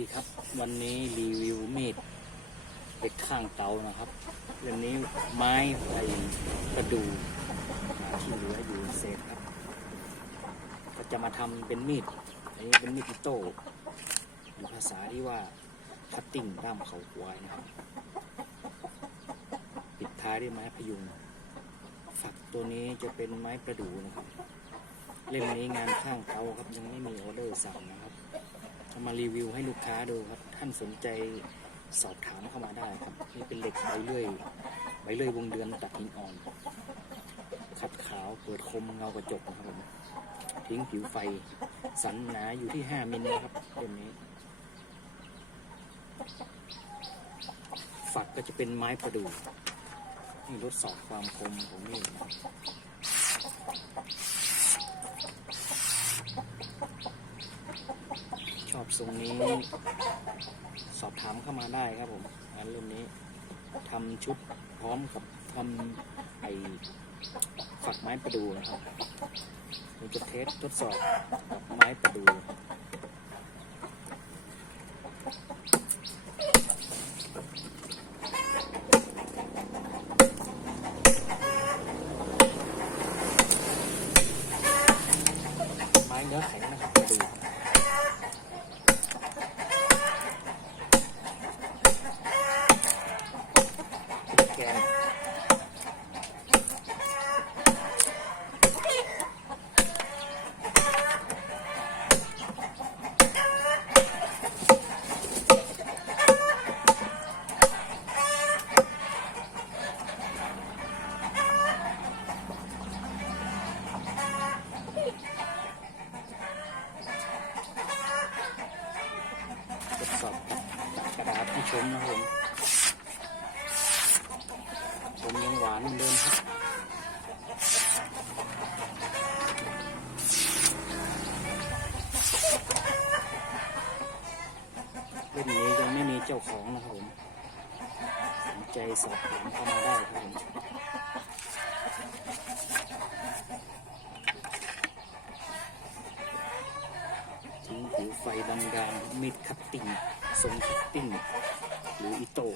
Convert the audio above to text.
ดีครับ วันนี้รีวิวมีดเด็ดข้างเตานะครับเรื่องนี้ไม้ไอ้กระดูที่เหลืออยู่เศษครับ ก็จะมาทำเป็นมีดอันนี้เป็นมีดอิโต้เป็นภาษาที่ว่าคัตติ้งด้ามเขาควายนะครับ ปิดท้ายด้วยไม้พยุงฝักตัวนี้จะเป็นไม้ประดูนะครับ เล่มนี้งานข้างเตาครับยังไม่มีออเดอร์สั่งนะครับ เอามารีวิวให้ลูกค้าดูครับ ท่านสนใจสอบถามเข้ามาได้ครับ นี่เป็นเหล็กใบเลื่อยใบเลื่อยวงเดือนตัดหินอ่อน ขัดขาวเปิดคมเงากระจกนะครับผมทิ้งผิวไฟ สันหนาอยู่ที่ 5มิลนะครับเล่มนี้ ฝักก็จะเป็นไม้ประดู่นี่ทดสอบความคมของมีดนะครับ ชอบ ทรงนี้ สอบถามเข้ามาได้ครับผมอันเรื่องนี้ทำชุดพร้อมกับทำไอฝักไม้ประดูนะครับเราจะเทสทดสอบกับไม้ประดูไม้เนื้อแข็งนะครับประดู กับกระดาษที่ชมนะผมผมยังหวานเหมือนเดิมครับเล่มนี้ยังไม่มีเจ้าของนะครับผมสนใจสอบถามเข้ามาได้ครับผม ทิ้งผิวไฟดังๆมีดคัตติ้งทรงคัตติ้งหรืออิโต้